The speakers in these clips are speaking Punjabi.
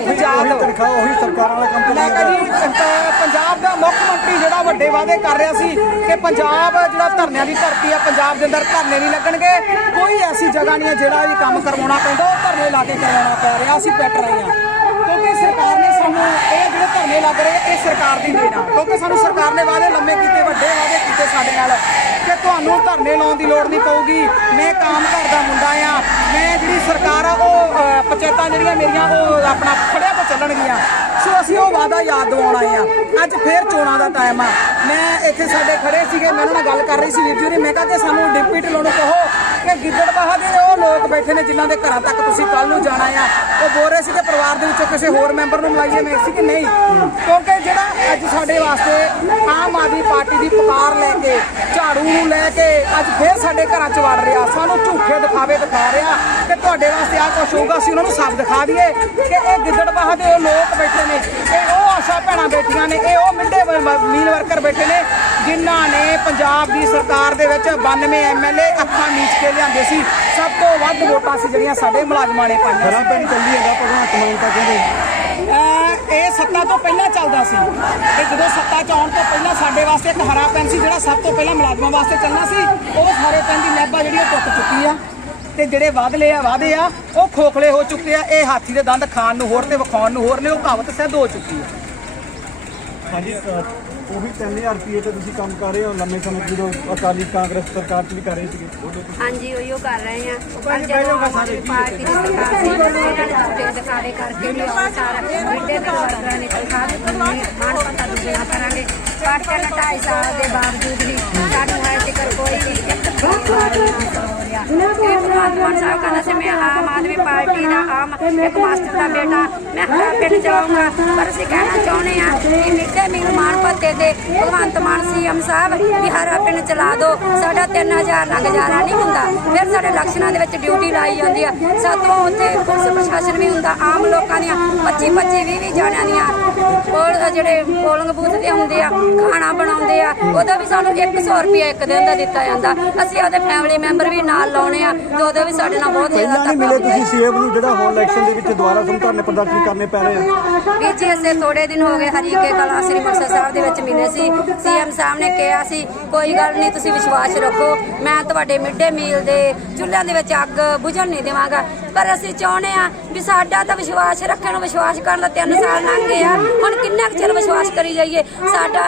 ਜਾਦ ਤਨਖਾਹ ਉਹੀ ਸਰਕਾਰਾਂ ਵਾਲਾ ਕੰਮ ਮੈਂ ਕਿਹਾ ਜੀ ਅਹ ਪੰਜਾਬ ਦਾ ਮੁੱਖ ਮੰਤਰੀ ਜਿਹੜਾ ਵੱਡੇ ਵਾਅਦੇ ਕਰ ਰਿਹਾ ਸੀ ਕਿ ਪੰਜਾਬ ਜਿਹੜਾ ਧਰਨਿਆਂ ਦੀ ਧਰਤੀ ਆ ਪੰਜਾਬ ਦੇ ਅੰਦਰ ਧਰਨੇ ਨਹੀਂ ਲੱਗਣਗੇ। ਕੋਈ ਐਸੀ ਜਗ੍ਹਾ ਨਹੀਂ ਹੈ ਜਿਹੜਾ ਵੀ ਕੰਮ ਕਰਵਾਉਣਾ ਪੈਂਦਾ ਉਹ ਧਰਨੇ ਲਾ ਕੇ ਕਰਵਾਉਣਾ ਪੈ ਰਿਹਾ ਅਸੀਂ ਪਿੱਟ ਰਹੇ ਹਾਂ। ਕਿਉਂਕਿ ਸਰਕਾਰ ਨੇ ਸਾਨੂੰ ਇਹ ਜਿਹੜੇ ਧਰਨੇ ਲੱਗ ਰਹੇ ਆ, ਇਹ ਸਰਕਾਰ ਦੀ ਦੇਣ ਆ। ਕਿਉਂਕਿ ਸਾਨੂੰ ਸਰਕਾਰ ਨੇ ਵਾਅਦੇ ਲੰਮੇ ਕੀਤੇ ਵੱਡੇ ਵਾਅਦੇ ਕੀਤੇ ਸਾਡੇ ਨਾਲ ਕਿ ਤੁਹਾਨੂੰ ਧਰਨੇ ਲਾਉਣ ਦੀ ਲੋੜ ਨਹੀਂ ਪਊਗੀ। ਮੈਂ ਕਾਮ ਘਰ ਅਹ, ਜਿਹੜੀਆਂ ਮੇਰੀਆਂ ਉਹ ਆਪਣਾ ਫੜਿਆ ਤੇ ਚੱਲਣਗੀਆਂ ਸੋ ਅਸੀਂ ਉਹ ਵਾਅਦਾ ਯਾਦ ਦਿਵਾਉਣ ਆਏ ਆ ਅੱਜ ਫੇਰ ਚੋਣਾਂ ਦਾ ਟਾਈਮ ਆ। ਮੈਂ ਇੱਥੇ ਸਾਡੇ ਖੜੇ ਸੀਗੇ ਮੈਂ ਉਹਨਾਂ ਨਾਲ ਗੱਲ ਕਰ ਰਹੀ ਸੀ ਵੀਰ ਜੀ ਨੇ ਮੈਂ ਕਿਹਾ ਕਿ ਸਾਨੂੰ ਡਿਪਟੀ ਢਿੱਲੋਂ ਨੂੰ ਕਹੋ ਕਿ ਗਿੱਦੜਬਾਹਾ ਦੇ ਉਹ ਲੋਕ ਬੈਠੇ ਨੇ ਜਿਨ੍ਹਾਂ ਦੇ ਘਰਾਂ ਤੱਕ ਤੁਸੀਂ ਕੱਲ ਨੂੰ ਜਾਣਾ ਆ। ਉਹ ਬੋਲ ਰਹੇ ਸੀ ਕਿ ਪਰਿਵਾਰ ਦੇ ਵਿੱਚੋਂ ਕਿਸੇ ਹੋਰ ਮੈਂਬਰ ਨੂੰ ਮਿਲਾਈਏ। ਮੈਂ ਸੀ ਕਿ ਨਹੀਂ? ਕਿਉਂਕਿ ਜਿਹੜਾ ਅੱਜ ਸਾਡੇ ਵਾਸਤੇ ਆਮ ਆਦਮੀ ਪਾਰਟੀ ਦੀ ਪੁਕਾਰ ਲੈ ਕੇ ਝਾੜੂ ਨੂੰ ਲੈ ਕੇ ਅੱਜ ਫੇਰ ਸਾਡੇ ਘਰਾਂ 'ਚ ਵੜ ਰਿਹਾ। ਸਾਨੂੰ ਝੂਠੇ ਦਿਖਾਵੇ ਦਿਖਾ ਰਿਹਾ ਕਿ ਤੁਹਾਡੇ ਵਾਸਤੇ ਆ ਕੁਛ ਹੋਊਗਾ ਅਸੀਂ ਉਹਨਾਂ ਨੂੰ ਸਾਫ਼ ਦਿਖਾ ਦਈਏ ਕਿ ਇਹ ਗਿੱਦੜਬਾਹਾ ਦੇ ਉਹ ਲੋਕ ਬੈਠੇ ਨੇ ਇਹ ਉਹ ਆਸ਼ਾ ਭੈਣਾਂ ਬੈਠੀਆਂ ਨੇ ਇਹ ਉਹ ਮਿੰਡੇ ਮੀਲ ਵਰਕਰ ਬੈਠੇ ਨੇ ਜਿਨ੍ਹਾਂ ਨੇ ਪੰਜਾਬ ਦੀ ਸਰਕਾਰ ਦੇ ਵਿੱਚ 92 ਐਮਐਲਏ ਅੱਖਾਂ ਮੀਚ ਕੇ ਲਿਆਂਦੇ ਸੀ। ਸਭ ਤੋਂ ਵੱਧ ਵੋਟਾਂ ਸੀ ਜਿਹੜੀਆਂ ਸਾਡੇ ਮੁਲਾਜ਼ਮਾਂ ਨੇ ਪਾਈਆਂ ਖਰਾ ਪਿੰਡ ਚੱਲੀ ਹੈਗਾ ਭਗਵੰਤ ਮਾਨ ਤਾਂ ਕਹਿੰਦੇ। ਸੱਤਾ ਤੋਂ ਪਹਿਲਾਂ ਚੱਲਦਾ ਸੀ। ਤੇ ਜਦੋਂ ਸੱਤਾ ਚ ਆਉਣ ਤੋਂ ਪਹਿਲਾਂ ਸਾਡੇ ਵਾਸਤੇ ਇੱਕ ਹਰਾ ਪੈਨ ਸੀ, ਜਿਹੜਾ ਸਭ ਤੋਂ ਪਹਿਲਾਂ ਮੁਲਾਜ਼ਮਾਂ ਵਾਸਤੇ ਚੱਲਣਾ ਸੀ ਉਹ ਸਾਰੇ ਪੈਨ ਦੀ ਨੈਬਾ ਜਿਹੜੀ ਉਹ ਟੁੱਟ ਚੁੱਕੀ ਆ। ਤੇ ਜਿਹੜੇ ਵਾਅਦੇ ਆ ਵਾਅਦੇ ਆ, ਉਹ ਖੋਖਲੇ ਹੋ ਚੁੱਕੇ ਆ। ਇਹ ਹਾਥੀ ਦੇ ਦੰਦ ਖਾਣ ਨੂੰ ਹੋਰ ਤੇ ਵਿਖਾਉਣ ਨੂੰ ਹੋਰ ਨੇ, ਉਹ ਕਹਾਵਤ ਸਿੱਧ ਹੋ ਚੁੱਕੀ ਆ। ਹਾਂਜੀ ਉਹੀ 3000 ਰੁਪਏ ਤੇ ਤੁਸੀਂ ਕੰਮ ਕਰ ਰਹੇ ਹੋ ਲੰਮੇ ਸਮੇਂ ਤੋਂ ਜਦੋਂ ਅਕਾਲੀ ਕਾਂਗਰਸ ਸਰਕਾਰ ਚ ਵੀ ਕਰ ਰਹੇ ਸੀਗੇ। ਹਾਂਜੀ ਉਹੀਓ ਕਰ ਰਹੇ ਆ। ਅੱਜ ਜਦੋਂ ਪਾਰਟੀ ਦੀ ਸਰਕਾਰ ਸੀ ਇਹਨਾਂ ਨੇ ਝੂਠੇ ਦਿਖਾਵੇ ਕਰਕੇ ਵੀ ਉਹ ਸਾਰਾ। ਮਿੱਡੇ ਦੇ ਵਰਕਰਾਂ ਨੇ ਤਨਖਾਹ ਦਿੱਤੀ ਮਾਣ ਪਤਾ ਦੁਗਣਾ ਕਰਾਂਗੇ। ਪਾਟਿਆਂ ਦਾ 2.5 ਸਾਲ ਦੇ ਬਾਵਜੂਦ ਵੀ ਸਾਨੂੰ ਹੈ ਜ਼ਿਕਰ ਕੋਈ ਨਹੀਂ। ਇੱਕ ਹੋ ਰਿਹਾ ਭਗਵੰਤ ਮਾਨ ਸਾਹਿਬ ਕਹਿੰਦਾ ਸੀ, ਮੈਂ ਆਮ ਆਦਮੀ ਪਾਰਟੀ ਦਾ ਆਮ ਇੱਕ ਮਾਸਟਰ ਦਾ ਬੇਟਾ, ਮੈਂ ਹਰਾ ਪਿੰਡ ਚਲਾਉਂਗਾ। ਪਰ ਅਸੀਂ ਕਹਿਣਾ ਚਾਹੁੰਦੇ ਆ ਕਿ ਮਿੱਡੇ ਮੀਲ ਮਾਣ ਪੱਤੇ ਤੇ ਭਗਵੰਤ ਮਾਨ ਸੀਐਮ ਸਾਹਿਬ ਵੀ ਹਰਾ ਪਿੰਡ ਚਲਾ ਦਿਓ ਸਾਡਾ 3000 ਨਾਲ ਗੁਜ਼ਾਰਾ ਨਹੀਂ ਹੁੰਦਾ। ਫਿਰ ਸਾਡੇ ਇਲੈਕਸ਼ਨਾਂ ਦੇ ਵਿੱਚ ਡਿਊਟੀ ਲਾਈ ਜਾਂਦੀ ਆ। ਸਾਤੋਂ ਉੱਥੇ ਪੁਲਿਸ ਪ੍ਰਸ਼ਾਸਨ ਵੀ ਹੁੰਦਾ। ਆਮ ਲੋਕਾਂ ਦੀਆਂ 25 25 20 20 ਜਾਣਿਆਂ ਦੀਆਂ ਕੋਲ ਜਿਹੜੇ ਪੋਲਿੰਗ ਬੂਥ ਤੇ ਹੁੰਦੇ ਆ, ਖਾਣਾ ਬਣਾਉਂਦੇ ਆ, ਉਹਦਾ ਵੀ ਸਾਨੂੰ 100 ਰੁਪਏ ਇੱਕ ਦਿਨ ਦਾ ਦਿੱਤਾ ਜਾਂਦਾ। ਅਸੀਂ ਆਪਦੇ ਫੈਮਿਲੀ ਮੈਂਬਰ ਵੀ ਨਾਲ ਲਾਉਣੇ ਆ। ਤੇ ਉਹਦਾ ਵੀ ਸਾਡੇ ਨਾਲ ਬਹੁਤ ਜ਼ਿਆਦਾ ਪਹਿਲਾਂ ਨਹੀਂ ਮਿਲੇ ਤੁਸੀਂ ਸੀਐਮ ਨੂੰ ਜਿਹੜਾ ਹੁਣ ਇਲੈਕਸ਼ਨ ਦੇ ਵਿੱਚ ਦੁਬਾਰਾ ਧਰਨੇ ਪ੍ਰਦਰਸ਼ਨ ਕਰਨੇ ਪੈ ਰਹੇ ਆ। ਵੀ ਜੀ ਅਸੀਂ ਥੋੜੇ ਦਿਨ ਹੋ ਗਏ ਹਰੀਕੇ ਕਲਾ ਸ੍ਰੀ ਮੁਕਤਸਰ ਸਾਹਿਬ ਦੇ ਵਿੱਚ ਮਿਲੇ ਸੀ। ਸੀਐਮ ਸਾਹਿਬ ਨੇ ਕਿਹਾ ਸੀ ਕੋਈ ਗੱਲ ਨਹੀਂ ਤੁਸੀਂ ਵਿਸ਼ਵਾਸ ਰੱਖੋ। ਮੈਂ ਤੁਹਾਡੇ ਮਿੱਡੇ ਮੀਲ ਦੇ ਚੁੱਲ੍ਹਿਆਂ ਦੇ ਵਿੱਚ ਅੱਗ ਬੁਝਣ ਨਹੀਂ ਦੇਵਾਂਗਾ। ਪਰ ਅਸੀਂ ਚਾਹੁੰਦੇ ਆ ਵੀ ਸਾਡਾ ਤਾਂ ਵਿਸ਼ਵਾਸ ਰੱਖਣ ਨੂੰ ਵਿਸ਼ਵਾਸ ਕਰਨ ਦਾ 3 ਸਾਲ ਲੰਘ ਗਏ ਆ। ਹੁਣ ਕਿੰਨਾ ਕੁ ਚਿਰ ਵਿਸ਼ਵਾਸ ਕਰੀ ਜਾਈਏ? ਸਾਡਾ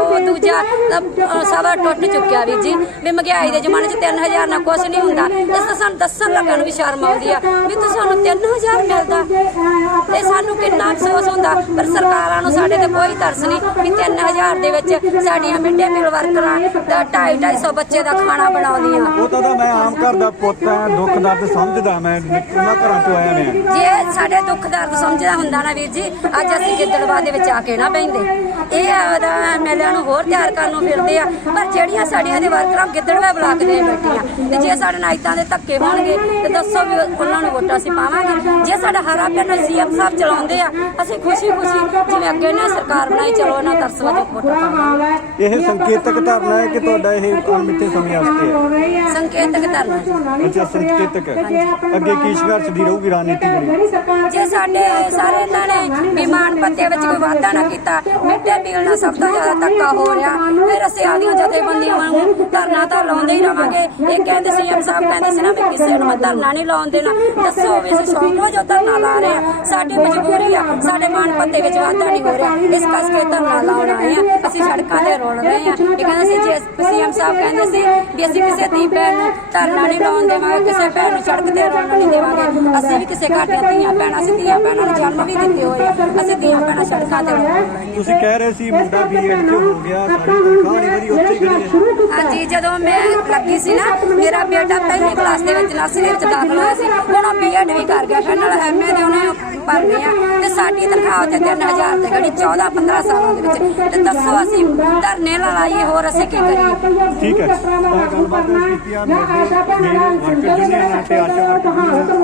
ਉਹ ਦੂਜਾ ਅਹ, ਟੁੱਟ ਚੁੱਕਿਆ ਵੀਰ ਜੀ। ਵੀ ਮਹਿੰਗਾਈ ਦੇ ਜ਼ਮਾਨੇ 'ਚ 3000 ਨਾਲ ਕੁਝ ਨਹੀਂ ਹੁੰਦਾ। ਇਸ ਤੋਂ ਸਾਨੂੰ ਦੱਸਣ ਲੱਗਣ ਵੀ ਸ਼ਰਮ ਆਉਂਦੀ ਆ ਵੀ ਤੁਸੀਂ ਸਾਨੂੰ 3000 ਮਿਲਦਾ। ਤੇ ਸਾਨੂੰ ਕਿੰਨਾ ਅਫਸੋਸ ਹੁੰਦਾ। ਪਰ ਸਰਕਾਰਾਂ ਨੂੰ ਸਾਡੇ ਤੇ ਕੋਈ ਤਰਸ ਨਹੀਂ ਵੀ 3000 ਦੇ ਵਿੱਚ ਸਾਡੀਆਂ ਮਿੱਡੇ ਮੀਲ ਵਰਕਰਾਂ ਦਾ 2.5 250 ਬੱਚੇ ਦਾ ਖਾਣਾ ਬਣਾਉਂਦੀਆਂ। ਉਹ ਤਾਂ ਮੈਂ ਆਮ ਘਰ ਦਾ ਪੁੱਤ ਆ ਦੁੱਖ ਦਰਦ ਸਮਝਦਾ ਮੈਂ। ਉਹਨਾਂ ਘਰਾਂ ਤੋਂ ਆਇਆ ਮੈਂ ਜੇ ਸਾਡੇ ਦੁੱਖ ਦਰਦ ਸਮਝਦਾ ਹੁੰਦਾ ਨਾ ਵੀਰ ਜੀ, ਅੱਜ ਅਸੀਂ ਗਿੱਦੜਵਾ ਦੇ ਵਿੱਚ ਆ ਕੇ ਨਾ ਬੈਂਦੇ ਇਹ ਉਹਦਾ ਐਮਐਲਏ ਨੂੰ ਹੋਰ ਤਿਆਰ ਕਰਨ ਨੂੰ ਫਿਰਦੇ ਆ। ਪਰ ਜਿਹੜੀਆਂ ਸਾਡੀਆਂ ਦੇ ਵਰਕਰਾਂ ਗਿੱਦੜਵਾ ਬਲਾਕ ਦੇ ਬੈਠੀਆਂ। ਤੇ ਜੇ ਸਾਡੇ ਨਾਲ ਇਦਾਂ ਦੇ ਧੱਕੇ ਹੋਣਗੇ ਤੇ ਦੱਸੋ ਵੀ ਉਹਨਾਂ ਨੂੰ ਵੋਟਾਂ ਅਸੀਂ ਪਾਵਾਂਗੇ। ਜੇ ਸਾਡਾ ਹਰਾ ਪਿੰਡ ਸੀਐਮ ਸਾਹਿਬ ਚਲਾਉਂਦੇ ਆ। ਅਸੀਂ ਖੁਸ਼ੀ ਖੁਸ਼ੀ ਜਿਵੇਂ ਅੱਗੇ ਨੇ ਸਰਕਾਰ ਬਣਾਈ ਚਲੋ ਇਹਨਾਂ ਤਰਸ ਵਜੋਂ ਵੋਟਾਂ ਪਾਵਾਂਗੇ। ਇਹ ਸੰਕੇਤਕ ਧਰਨਾ ਹੈ ਕਿ ਤੁਹਾਡਾ ਇਹ ਅਣਮਿੱਥੇ ਸਮੇਂ ਵਾਸਤੇ ਹੈ? ਸੰਕੇਤਕ ਧਰਨਾ। ਅੱਛਾ ਸੰਕੇਤਕ ਅੱਗੇ ਕੀ ਸੰਘਰਸ਼ ਦੀ ਰਹੂਗੀ ਰਣਨੀਤੀ ਜੇ ਸਾਡੇ ਸਾਰੇ ਇਹਨਾਂ ਨੇ ਵਿਮਾਨ ਪੱਤੇ ਵਿੱਚ ਕੋਈ ਵਾਅਦਾ ਨਾ ਕੀਤਾ ਮਿੱਡੇ ਮੀਲ ਨਾਲ ਸਭ ਤੋਂ ਜ਼ਿਆਦਾ ਧੱਕਾ ਹੋ ਰਿਹਾ। ਫਿਰ ਅਸੀਂ ਆਦੀਆਂ ਜਥੇਬੰਦੀਆਂ ਵਾਂਗੂ ਧਰਨਾ ਤਾਂ ਲਾਉਂਦੇ ਹੀ ਰਵਾਂਗੇ। ਇਹ ਕਹਿੰਦੇ ਸੀ ਸਾਹਿਬ ਕਹਿੰਦੇ ਸੀ ਨਾ ਵੀ ਕਿਸੇ ਨੂੰ ਮੈਂ ਧਰਨਾ ਨਹੀਂ ਲਾਉਣ ਦੇਣਾ। ਦੱਸੋ ਵੀ ਅਸੀਂ ਸ਼ੌਂਕ ਵਜੋਂ ਧਰਨਾ ਲਾ ਰਹੇ ਆ ਸਾਡੀ ਮਜਬੂਰੀ ਆ, ਸਾਡੇ ਮਾਨ ਪੱਤੇ ਵਿੱਚ ਵਾਅਦਾ ਨਹੀਂ ਹੋ ਰਿਹਾ। ਇਸ ਕਰਕੇ ਧਰਨਾ ਲਾਉਣ ਆਏ ਆ ਅਸੀਂ ਸੜਕਾਂ ਤੇ ਰੋਲ ਰਹੇ ਆ ਇਹ ਕਹਿੰਦੇ ਸੀ ਜੇ ਸੀਐਮ ਸਾਹਿਬ ਕਹਿੰਦੇ ਸੀ ਵੀ ਅਸੀਂ ਕਿਸੇ ਧੀ ਭੈਣ ਨੂੰ ਧਰਨਾ ਨਹੀਂ ਲਾਉਣ ਦੇਵਾਂਗੇ, ਕਿਸੇ ਭੈਣ ਨੂੰ ਸੜਕ ਤੇ ਰੋਣ ਨਹੀਂ ਦੇਵਾਂਗੇ। ਅਸੀਂ ਵੀ ਕਿਸੇ ਘਰ ਦੀਆਂ ਧੀਆਂ ਭੈਣਾਂ ਅਸੀਂ ਧੀਆਂ ਭੈਣਾਂ ਨੂੰ ਜਨਮ ਵੀ ਦਿੱਤੇ ਹੋਏ ਆ। ਅਸੀਂ ਧੀਆਂ ਭੈਣਾਂ ਸੜਕਾਂ ਤੇ ਰੋਲਣ ਤੁਸੀਂ ਕਹਿ ਰਹੇ ਸੀ ਮੁੰਡਾ ਬੀਐਡ ਚ ਹੋ ਗਿਆ ਸਾਡੀ ਤਨਖਾਹ ਨਹੀਂ ਵਧੀ ਉੱਥੇ ਹੀ ਖੜੀ ਹੈ ਹਾਂਜੀ ਜਦੋਂ ਮੈਂ ਲੱਗੀ ਸੀ ਨਾ ਮੇਰਾ ਬੇਟਾ ਪਹਿਲੀ ਕਲਾਸ ਦੇ ਵਿੱਚ ਨਰਸਰੀ ਵਿੱਚ ਦਾਖਲ ਹੋਇਆ ਸੀ। ਹੁਣ ਉਹ ਬੀਐਡ ਵੀ ਕਰ ਗਿਆ ਫਿਰ ਨਾਲ ਐਮਏ ਦੇ ਉਹਨੇ ਭਰਨੇ ਆ। ਤੇ ਸਾਡੀ ਤਨਖਾਹ ਉੱਤੇ 3000 ਤੇ ਗੜੀ 14 15 ਸਾਲਾਂ ਦੇ ਵਿੱਚ। ਤੇ ਦੱਸੋ ਅਸੀਂ ਧਰਨੇ ਲਾ ਲਾਈਏ ਹੋਰ ਅਸੀਂ ਕੀ ਕਰੀਏ? ਠੀਕ ਹੈ। ਤਾਂ ਗੱਲਬਾਤ ਕੀਤੀ ਆ ਮੇਰੇ ਮੇਰੇ ਵਰਕਰ ਜੁਨੀਅਰ ਤੇ ਆਸ਼ਾ ਵਰਕਰ union